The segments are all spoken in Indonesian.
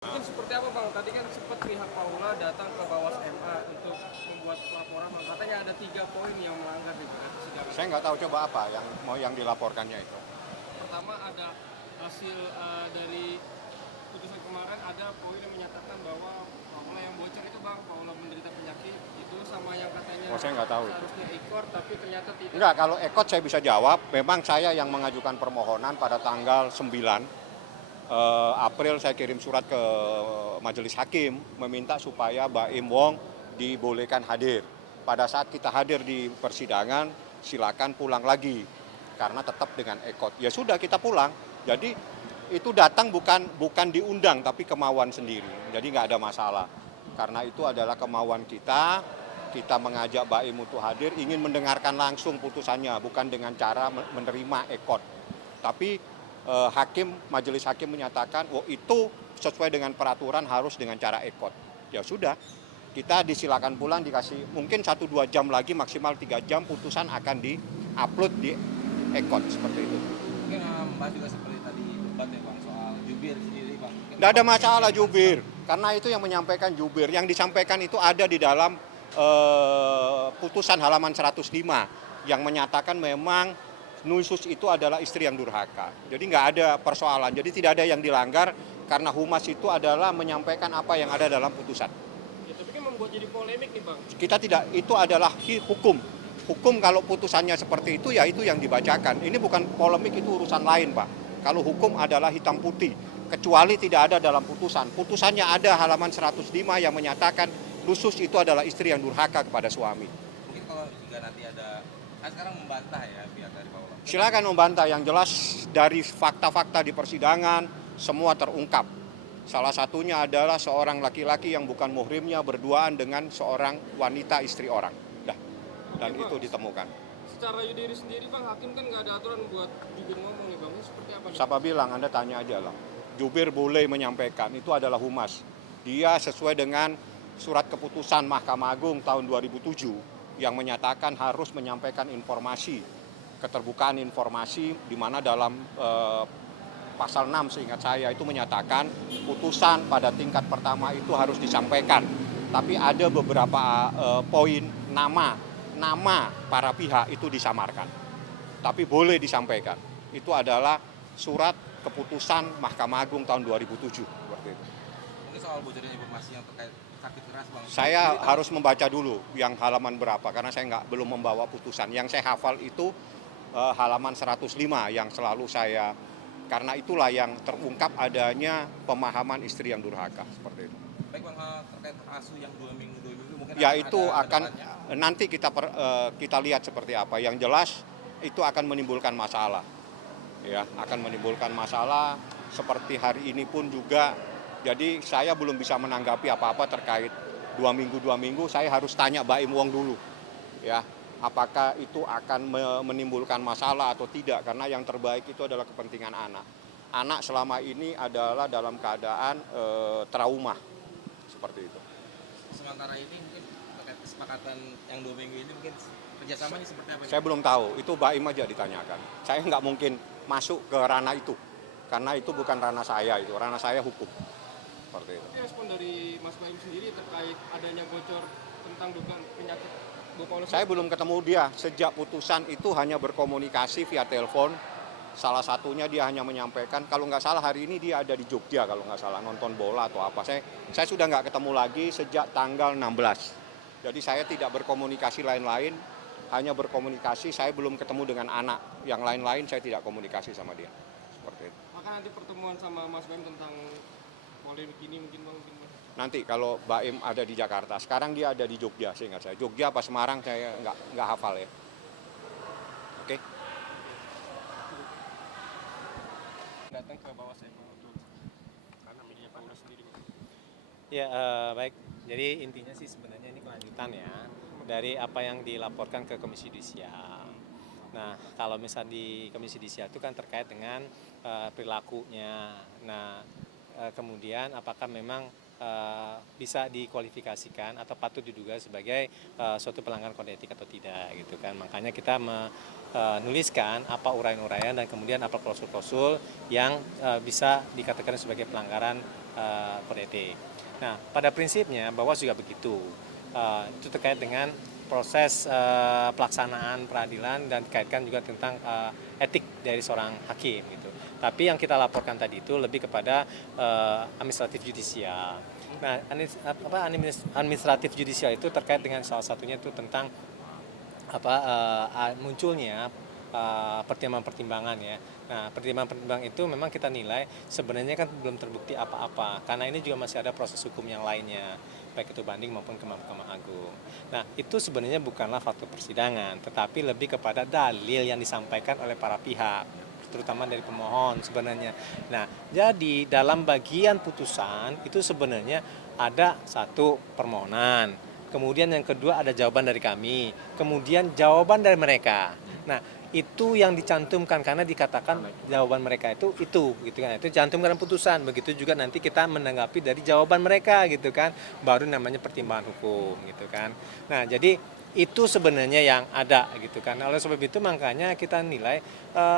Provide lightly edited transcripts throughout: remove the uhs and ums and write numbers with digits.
Mungkin seperti apa Bang? Tadi kan sempat pihak Paula datang ke Bawas MA untuk membuat laporan Bang. Katanya ada 3 poin yang melanggar di persidangan. Saya nggak tahu coba apa yang dilaporkannya itu. Pertama ada hasil dari putusan kemarin, ada poin yang menyatakan bahwa Paula yang bocor itu Bang, Paula menderita penyakit itu sama yang katanya Saya nggak tahu. seharusnya ekor tapi ternyata tidak. Enggak, kalau ekot saya bisa jawab. Memang saya yang mengajukan permohonan pada tanggal 9 April saya kirim surat ke Majelis Hakim meminta supaya Baim Wong dibolehkan hadir. Pada saat kita hadir di persidangan, silakan pulang lagi karena tetap dengan ekot. Ya sudah kita pulang. Jadi itu datang bukan diundang tapi kemauan sendiri. Jadi nggak ada masalah. Karena itu adalah kemauan kita mengajak Baim untuk hadir, ingin mendengarkan langsung putusannya, bukan dengan cara menerima ekot. Tapi majelis hakim menyatakan, oh itu sesuai dengan peraturan harus dengan cara ekot. Ya sudah, kita disilakan pulang, dikasih mungkin 1-2 jam lagi, maksimal 3 jam, putusan akan di-upload di ekot, seperti itu. Mungkin membahas juga seperti tadi debat ya Bang, soal jubir sendiri Bang. Tidak ada masalah jubir, karena itu yang menyampaikan jubir. Yang disampaikan itu ada di dalam putusan halaman 105 yang menyatakan memang Nusus itu adalah istri yang durhaka. Jadi nggak ada persoalan, jadi tidak ada yang dilanggar karena humas itu adalah menyampaikan apa yang ada dalam putusan. Ya, tapi kan membuat jadi polemik nih Bang. Kita tidak, itu adalah hukum. Hukum kalau putusannya seperti itu ya itu yang dibacakan. Ini bukan polemik, itu urusan lain Pak. Kalau hukum adalah hitam putih, kecuali tidak ada dalam putusan. Putusannya ada halaman 105 yang menyatakan Nusus itu adalah istri yang durhaka kepada suami. Mungkin kalau jika nanti ada, kan sekarang membantah ya pihak dari Paula. Silakan membantah, yang jelas dari fakta-fakta di persidangan semua terungkap. Salah satunya adalah seorang laki-laki yang bukan muhrimnya berduaan dengan seorang wanita istri orang. Dan itu ditemukan. Secara yuridis sendiri Bang, hakim kan nggak ada aturan buat jubir ngomong nih Bang. Ini seperti apa nih? Siapa bilang, Anda tanya aja lah. Jubir boleh menyampaikan, itu adalah humas. Dia sesuai dengan surat keputusan Mahkamah Agung tahun 2007 yang menyatakan harus menyampaikan informasi, keterbukaan informasi, di mana dalam pasal 6 seingat saya itu menyatakan putusan pada tingkat pertama itu harus disampaikan. Tapi ada beberapa poin nama para pihak itu disamarkan. Tapi boleh disampaikan. Itu adalah surat keputusan Mahkamah Agung tahun 2007. Seperti itu. Mungkin soal bocornya informasi yang terkait sakit keras Bang. Saya harus membaca dulu yang halaman berapa karena saya belum membawa putusan. Yang saya hafal itu halaman 105 yang selalu saya, karena itulah yang terungkap adanya pemahaman istri yang durhaka, seperti itu. Baik Bang, terkait asu yang 2 minggu mungkin Ya itu ada akan depannya. nanti kita lihat seperti apa. Yang jelas itu akan menimbulkan masalah. Ya, akan menimbulkan masalah seperti hari ini pun juga. Jadi saya belum bisa menanggapi apa-apa terkait 2 minggu. Saya harus tanya Baim Wong dulu. Ya, apakah itu akan menimbulkan masalah atau tidak, karena yang terbaik itu adalah kepentingan anak. Anak selama ini adalah dalam keadaan trauma. Seperti itu. Sementara ini mungkin terkait kesepakatan yang 2 minggu ini mungkin kerjasamanya seperti apa? Saya belum tahu, itu Baim aja ditanyakan. Saya nggak mungkin masuk ke ranah itu, karena itu bukan ranah saya, itu ranah saya hukum. Seperti itu. Tapi respon dari Mas Baim sendiri terkait adanya bocor tentang dugaan penyakit Bu Paulus. Saya belum ketemu dia, sejak putusan itu hanya berkomunikasi via telepon. Salah satunya dia hanya menyampaikan, kalau nggak salah hari ini dia ada di Jogja, kalau nggak salah nonton bola atau apa. Saya sudah nggak ketemu lagi sejak tanggal 16. Jadi saya tidak berkomunikasi lain-lain, hanya berkomunikasi, saya belum ketemu dengan anak. Yang lain-lain saya tidak komunikasi sama dia. Seperti itu. Maka nanti pertemuan sama Mas Baim tentang polemik ini mungkin Bang. Nanti kalau Baim ada di Jakarta, sekarang dia ada di Jogja, seingat saya. Jogja apa Semarang saya nggak hafal ya. Oke. Datang ke bawah saya untuk karena media Paulus sendiri Bang. Ya, baik. Jadi intinya sih sebenarnya ini kelanjutan ya dari apa yang dilaporkan ke Komisi Yudisial. Nah, kalau misal di Komisi Yudisial itu kan terkait dengan perilakunya. Nah, kemudian apakah memang bisa dikualifikasikan atau patut diduga sebagai suatu pelanggaran kode etik atau tidak gitu kan. Makanya kita menuliskan apa uraian-uraian dan kemudian apa klausul-klausul yang bisa dikatakan sebagai pelanggaran kode etik. Nah, pada prinsipnya Bawas juga begitu. Itu terkait dengan proses pelaksanaan peradilan dan dikaitkan juga tentang etik dari seorang hakim gitu. Tapi yang kita laporkan tadi itu lebih kepada administratif judisial. Nah, administratif judisial itu terkait dengan salah satunya itu tentang munculnya pertimbangan-pertimbangan ya. Nah, pertimbangan-pertimbangan itu memang kita nilai sebenarnya kan belum terbukti apa-apa karena ini juga masih ada proses hukum yang lainnya, baik itu banding maupun ke Mahkamah Agung. Nah, itu sebenarnya bukanlah fakta persidangan, tetapi lebih kepada dalil yang disampaikan oleh para pihak, terutama dari pemohon sebenarnya. Nah, jadi dalam bagian putusan itu sebenarnya ada satu permohonan, kemudian yang kedua ada jawaban dari kami, kemudian jawaban dari mereka. Nah, itu yang dicantumkan karena dikatakan jawaban mereka itu gitu kan, itu cantumkan dalam putusan. Begitu juga nanti kita menanggapi dari jawaban mereka gitu kan, baru namanya pertimbangan hukum gitu kan. Nah, jadi itu sebenarnya yang ada gitu kan. Oleh sebab itu makanya kita nilai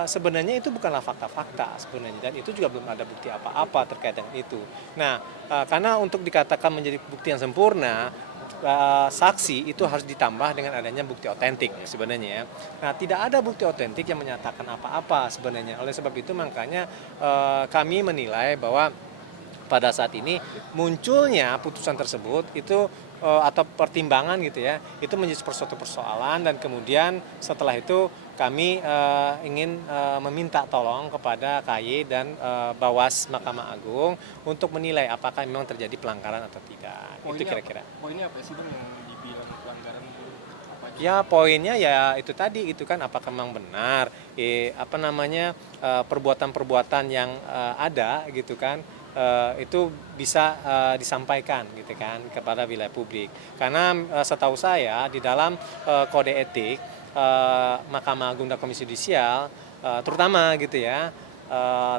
sebenarnya itu bukanlah fakta-fakta sebenarnya, dan itu juga belum ada bukti apa-apa terkait dengan itu. Nah, karena untuk dikatakan menjadi bukti yang sempurna, saksi itu harus ditambah dengan adanya bukti otentik sebenarnya ya. Nah, tidak ada bukti otentik yang menyatakan apa-apa sebenarnya. Oleh sebab itu makanya kami menilai bahwa pada saat ini munculnya putusan tersebut itu atau pertimbangan gitu ya, itu menjadi suatu persoalan, dan kemudian setelah itu kami ingin meminta tolong kepada KY dan Bawas Mahkamah Agung untuk menilai apakah memang terjadi pelanggaran atau tidak. Itu kira-kira. Poinnya apa sih Bang yang dibilang pelanggaran itu? Apa aja? Ya, poinnya ya itu tadi gitu kan, apakah memang benar perbuatan-perbuatan yang ada gitu kan, itu bisa disampaikan gitu kan kepada wilayah publik. Karena setahu saya di dalam kode etik Mahkamah Agung dan Komisi Yudisial terutama gitu ya,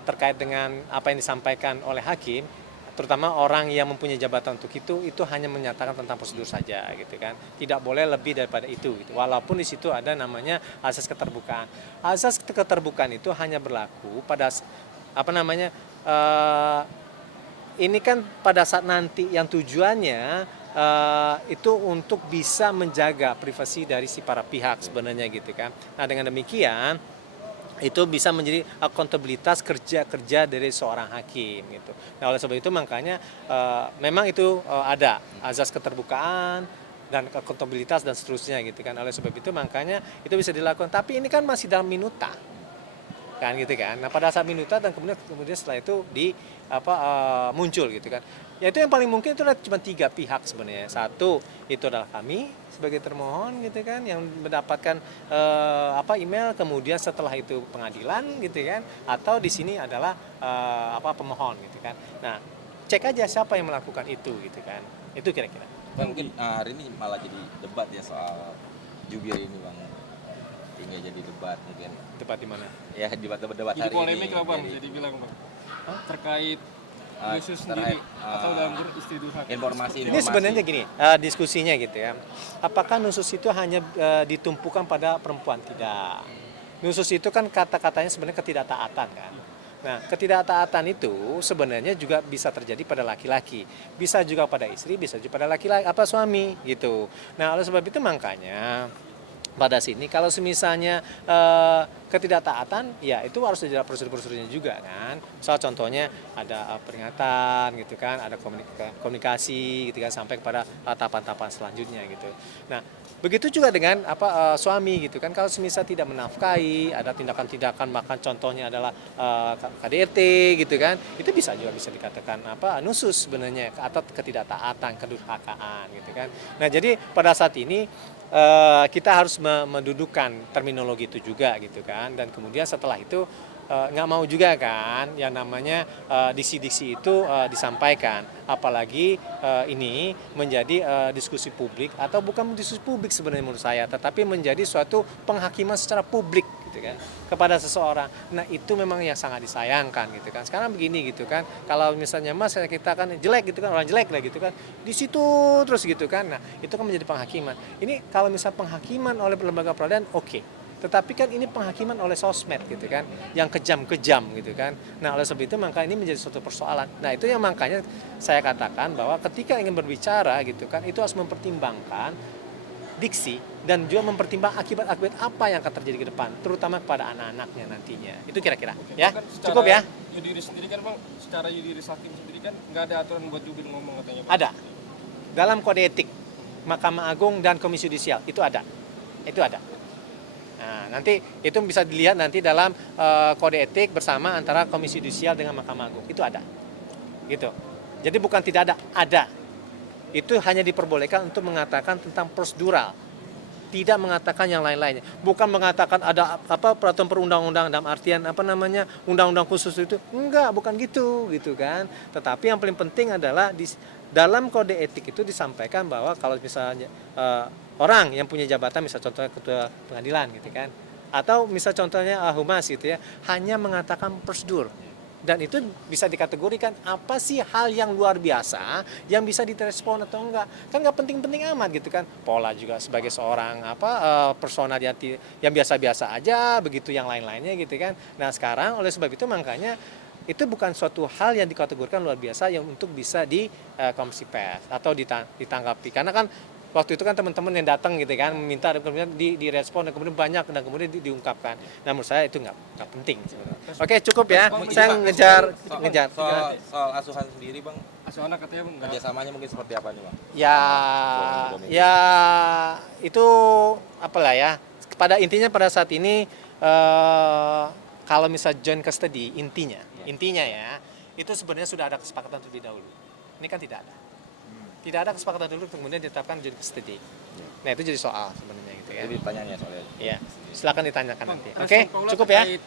terkait dengan apa yang disampaikan oleh hakim, terutama orang yang mempunyai jabatan untuk itu hanya menyatakan tentang prosedur saja gitu kan, tidak boleh lebih daripada itu gitu. Walaupun di situ ada namanya asas keterbukaan. Asas keterbukaan itu hanya berlaku pada ini kan pada saat nanti yang tujuannya itu untuk bisa menjaga privasi dari si para pihak sebenarnya gitu kan. Nah, dengan demikian itu bisa menjadi akuntabilitas kerja-kerja dari seorang hakim gitu. Nah, oleh sebab itu makanya memang itu ada azas keterbukaan dan akuntabilitas dan seterusnya gitu kan. Oleh sebab itu makanya itu bisa dilakukan. Tapi ini kan masih dalam minuta kan gitu kan. Nah, pada saat minuta dan kemudian setelah itu muncul gitu kan. Ya, itu yang paling mungkin itu cuma 3 pihak sebenarnya. Satu itu adalah kami sebagai termohon gitu kan, yang mendapatkan email, kemudian setelah itu pengadilan gitu kan, atau di sini adalah pemohon gitu kan. Nah, cek aja siapa yang melakukan itu gitu kan. Itu kira-kira. Bang, mungkin hari ini malah jadi debat ya soal jubir ini Bang. Hingga jadi debat mungkin. Debat di mana? Ya, debat hari Jadi ini. polemik lah Bang, jadi bilang Bang. Terkait Yesus sendiri atau dalam beristiduha. Informasi. Ini sebenarnya gini, diskusinya gitu ya. Apakah nusus itu hanya ditumpukan pada perempuan? Tidak. Nusus itu kan kata-katanya sebenarnya ketidaktaatan kan. Nah, ketidaktaatan itu sebenarnya juga bisa terjadi pada laki-laki, bisa juga pada istri, bisa juga pada laki-laki suami gitu. Nah, oleh sebab itu makanya pada sini kalau misalnya ketidaktaatan, ya itu harus ada prosedur-prosedurnya juga kan. Soal contohnya ada peringatan gitu kan, ada komunikasi gitu kan, sampai kepada tahapan-tahapan selanjutnya gitu. Nah, begitu juga dengan suami gitu kan, kalau misalnya tidak menafkahi, ada tindakan-tindakan, bahkan contohnya adalah KDRT gitu kan, itu bisa dikatakan nusus sebenarnya, atau ketidaktaatan, kedurhakaan gitu kan. Nah, jadi pada saat ini kita harus mendudukkan terminologi itu juga gitu kan, dan kemudian setelah itu nggak mau juga kan yang namanya diksi-diksi itu disampaikan, apalagi ini menjadi diskusi publik, atau bukan diskusi publik sebenarnya menurut saya, tetapi menjadi suatu penghakiman secara publik gitu kan kepada seseorang. Nah itu memang yang sangat disayangkan gitu kan. Sekarang begini gitu kan, kalau misalnya Mas kita kan jelek gitu kan, orang jelek lah gitu kan, di situ terus gitu kan. Nah itu kan menjadi penghakiman. Ini kalau misal penghakiman oleh lembaga peradilan oke. Tetapi kan ini penghakiman oleh sosmed gitu kan, yang kejam-kejam gitu kan. Nah oleh sebab itu maka ini menjadi suatu persoalan. Nah itu yang makanya saya katakan bahwa ketika ingin berbicara gitu kan, itu harus mempertimbangkan diksi dan juga mempertimbangkan akibat-akibat apa yang akan terjadi ke depan, terutama kepada anak-anaknya nantinya. Itu kira-kira. Ya, Kan secara cukup ya. Yudiri sendiri kan bang, secara Yudiris hakim sendiri kan nggak ada aturan buat jubir ngomong katanya. Bang. Ada. Dalam kode etik Mahkamah Agung dan Komisi Yudisial itu ada. Itu ada. Nah, nanti itu bisa dilihat nanti dalam kode etik bersama antara Komisi Yudisial dengan Mahkamah Agung. Itu ada. Gitu. Jadi bukan tidak ada. Itu hanya diperbolehkan untuk mengatakan tentang prosedural. Tidak mengatakan yang lain-lainnya. Bukan mengatakan ada peraturan perundang-undang dalam artian undang-undang khusus itu. Enggak, bukan gitu kan. Tetapi yang paling penting adalah di dalam kode etik itu disampaikan bahwa kalau misalnya orang yang punya jabatan, misal contohnya ketua pengadilan gitu kan, atau misal contohnya humas gitu ya, hanya mengatakan prosedur. Dan itu bisa dikategorikan apa sih hal yang luar biasa yang bisa direspon atau enggak. Kan nggak penting-penting amat gitu kan. Pola juga sebagai seorang persona yang biasa-biasa aja, begitu yang lain-lainnya gitu kan. Nah sekarang oleh sebab itu makanya itu bukan suatu hal yang dikategorikan luar biasa yang untuk bisa di konferensi pers atau ditanggapi. Karena kan waktu itu kan teman-teman yang datang gitu kan meminta dan kemudian direspon dan kemudian banyak dan kemudian diungkapkan. Nah menurut saya itu nggak penting sebenarnya. Oke cukup ya. Saya ngejar. Soal asuhan sendiri bang, Asuh anak katanya bang. kerjasamanya mungkin seperti apa nih bang? Ya itu apalah ya. Pada saat ini kalau misal joint custody intinya ya itu sebenarnya sudah ada kesepakatan terlebih dahulu. Ini kan tidak ada. Tidak ada kesepakatan dulu kemudian ditetapkan joint custody. Nah itu jadi soal sebenarnya gitu ya. Jadi tanyanya soalnya. Iya. Silakan ditanyakan nanti. Bang, Oke, respon Paula cukup ya. terkait